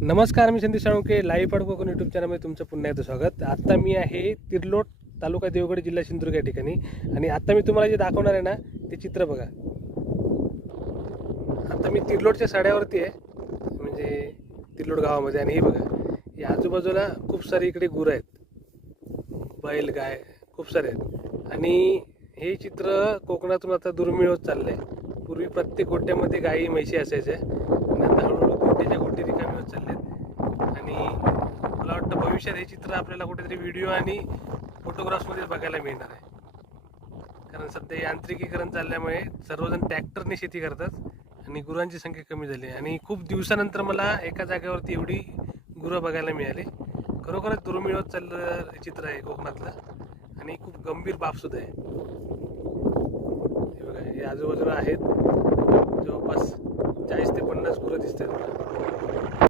नमस्कार, मी संदीप साळुंके. लाईव्ह फड कोकण यूट्यूब चॅनलमध्ये तुमचं पुन्हा एकदा स्वागत. आता मी आहे तिर्लोट, तालुका देवगड, जिल्हा सिंधुदुर्ग या ठिकाणी. आणि आता मी तुम्हाला जे दाखवणार आहे ना, ते चित्र बघा. आता मी तिर्लोटच्या साड्यावरती आहे, म्हणजे तिर्लोट गावामध्ये. आणि हे बघा, या आजूबाजूला खूप सारी इकडे गुरं आहेत, बैल, गाय खूप सारे आहेत. आणि हे चित्र कोकणातून आता दुर्मिळ होत चाललं आहे. पूर्वी प्रत्येक गोट्यामध्ये गाई म्हैशी असायच्या, आणि आता हळूहळू गोट्याच्या गोटी रिकामी होत चालल्या आहेत. आणि मला वाटतं भविष्यात हे चित्र आपल्याला कुठेतरी व्हिडिओ आणि फोटोग्राफ्समध्ये बघायला मिळणार आहे. कारण सध्या यांत्रिकीकरण चालल्यामुळे सर्वजण ट्रॅक्टरने शेती करतात आणि गुरांची संख्या कमी झाली. आणि खूप दिवसानंतर मला एका जागेवरती एवढी गुरं बघायला मिळाली. खरोखरच दुर्मिळ होत चाललं चित्र आहे कोकणातलं, आणि खूप गंभीर बाबसुद्धा आहे. हे बघा, हे आजूबाजूला आहेत जवळपास 40 ते 50 गुरं दिसतात मला.